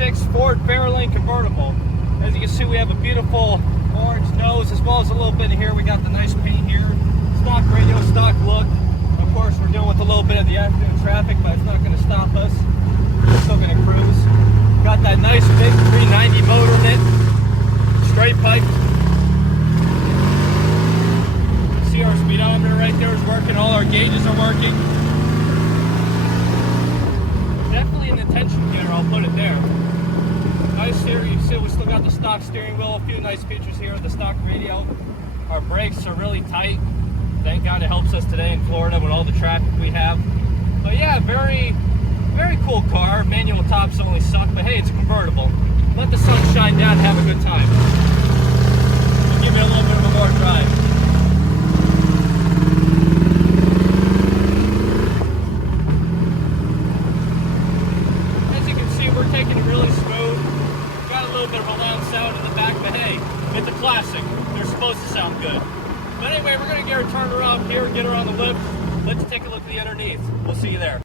'86 Ford Fairlane Convertible. As you can see, we have a beautiful orange nose, as well as a little bit in here. We got the nice paint here. Stock radio, stock look. Of course, we're dealing with a little bit of the afternoon traffic, but it's not going to stop us. We're still going to cruise. Got that nice big 390 motor in it. Straight pipe. See our speedometer right there is working. All our gauges are working. Definitely an attention getter, I'll put it there. Nice here, you see we still got the stock steering wheel, a few nice features here, the stock radio. Our brakes are really tight. Thank God it helps us today in Florida with all the traffic we have. But yeah, very cool car. Manual tops only suck, but hey, it's a convertible. Let the sun shine down and have a good time. We'll give it a little bit of a more drive. As you can see, we're taking it really smooth. Got a little bit of a loud sound in the back, but hey, it's a classic. They're supposed to sound good. But anyway, we're going to get her turned around here, get her on the lift. Let's take a look at the underneath. We'll see you there.